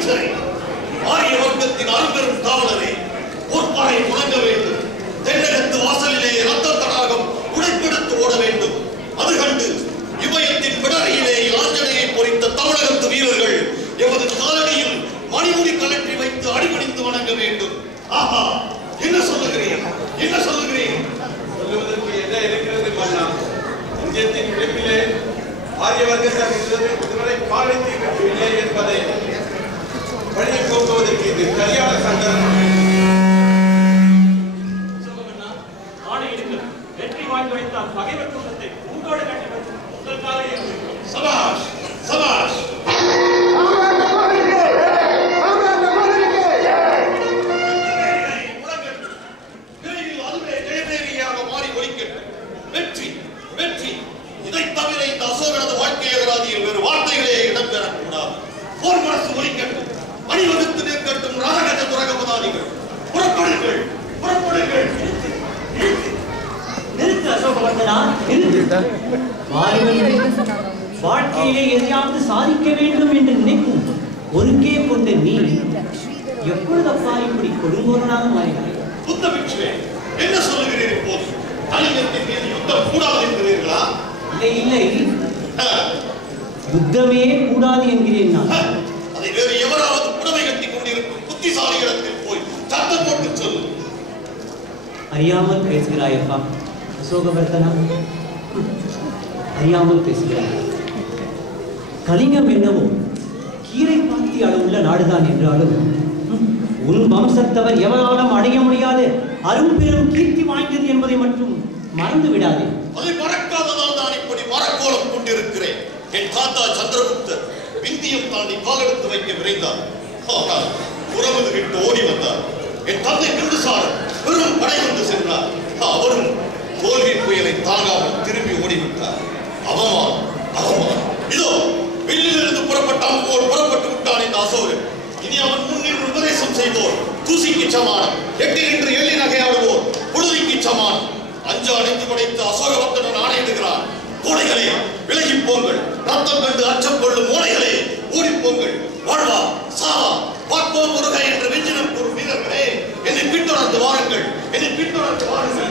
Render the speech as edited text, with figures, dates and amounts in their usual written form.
அமைச்சரே, ஆரிய வர்க்கத்தின் அரும்பெரும் காவலரே, பொற்படை முழங்க வேண்டும். தென்னகத்து வாசலிலே ரத்த தடாகம் உடைப்பெடுத்து ஓட வேண்டும். அது கண்டு இமயத்தின் பிடரையிலே ஆஞ்சனையை பொறித்த தமிழகத்து வீரர்கள் எமது காலடியில் மணிமுடி கலற்றி வைத்து அடிபணிந்து வணங்க வேண்டும். ஆஹா, என்ன சொல்லுகிறேன், என்ன சொல்லுகிறேன்? சொல்லுவதற்கு என்ன இருக்கிறது மன்னா? இந்தியத்தின் உழைப்பிலே ஆரிய வர்க்கத்தார் இதுவரை காலை தீர்க்கவில்லை என்பதை வழியை போக்குவதற்கு இது சரியான சந்தர்ப்பம். வெற்றி வாங்கி வைத்தால் பகைவர் கூட்டத்தை உங்களோடு கட்டி உங்களுக்காக சபாஷ் சபாஷ். விரைவில் அதுவே ஜெயபேரியாக மாறி ஒலிக்கட்டும். வெற்றி வெற்றி. இதை தவிர இந்த அசோகனது வாழ்க்கை அகராதியில் வேறு வார்த்தைகளே இடம்பெறக்கூடாது. போர் மனசு ஒலிக்கட்டும். அணிவகுத்து நிற்கட்டும் ராககஜ துரகபதாதிகள். புறப்படுங்கள் புறப்படுங்கள். நிறுத்து அசோகவர்தனா, நிறுத்து. வாழ்க்கையிலே எதையாவது சாதிக்க வேண்டும் என்று நினைக்கும் ஒருங்கே கொண்ட நீ எப்பொழுதப்பா இப்படி கொடுங்கோலனாக மாறினாய்? புத்த பிட்சுவே, என்ன சொல்லுகிறீர்கள் இப்போது? கலிங்கத்தின் மீது யுத்தம் கூடாது என்கிறீர்களா? இல்லை இல்லை, யுத்தமே கூடாது என்கிறேன் நான். அதை வேறு எவராவது புடவை கட்டி கொண்டிருக்கும் புத்திசாலிகளிடத்தில் போய் சத்தம் போட்டு சொல்லு. அறியாமல் பேசுகிறாயப்பா அசோகவர்தனா, அறியாமல் பேசுகிறாய். கலிங்கம் என்னவோ கீரை பாத்தி அளவுள்ள நாடுதான் என்றாலும் உன் வம்சத்தவர் எவராலும் அடைய முடியாது அரும்பெரும் கீர்த்தி வாய்ந்தது என்பதை மட்டும் மறந்து விடாதே. அதை மறக்காததால் நான் இப்படி மரக்கோலம் கொண்டிருக்கிறேன். என் தாத்தா சந்திரகுப்தர் விந்தியம் தாண்டி காலெடுத்து வைக்க விரைந்தார். ஆனால் உறவு விட்டு ஓடி வந்தார். என் தந்தை பிந்துசாரர் பெரும் படை வந்து சென்றார். அவரும் தோல்வி புயலை தாங்காமல் திரும்பி ஓடிவிட்டார். அவமானம் அவமானம். இதோ வில்லிலிருந்து புறப்பட்ட அம்போல் புறப்பட்டு விட்டான் இந்த அசோகன். இனி அவன் முன்னின்று உபதேசம் செய்தோர் தூசிக்கு சமானம், எட்டி நின்று எள்ளி நகையாடுவோர் புழுதிக்கு சமானம். அஞ்சா அடைந்து படைத்து அசோகவர்தனன் ஆணையிடுகிறான். கோடைகளே விலகி போங்கள், ரத்தம் கண்டு அச்சம் கொள்ளும் மூளைகளே ஓடிப்போங்கள். வாழ்வா சாவா பார்ப்போம் முருக என்று வெஞ்சினம் கூறும் வீரர்களே, என்னை பின்தொடர்ந்து வாருங்கள், என்னை பின்தொடர்ந்து வாருங்கள்.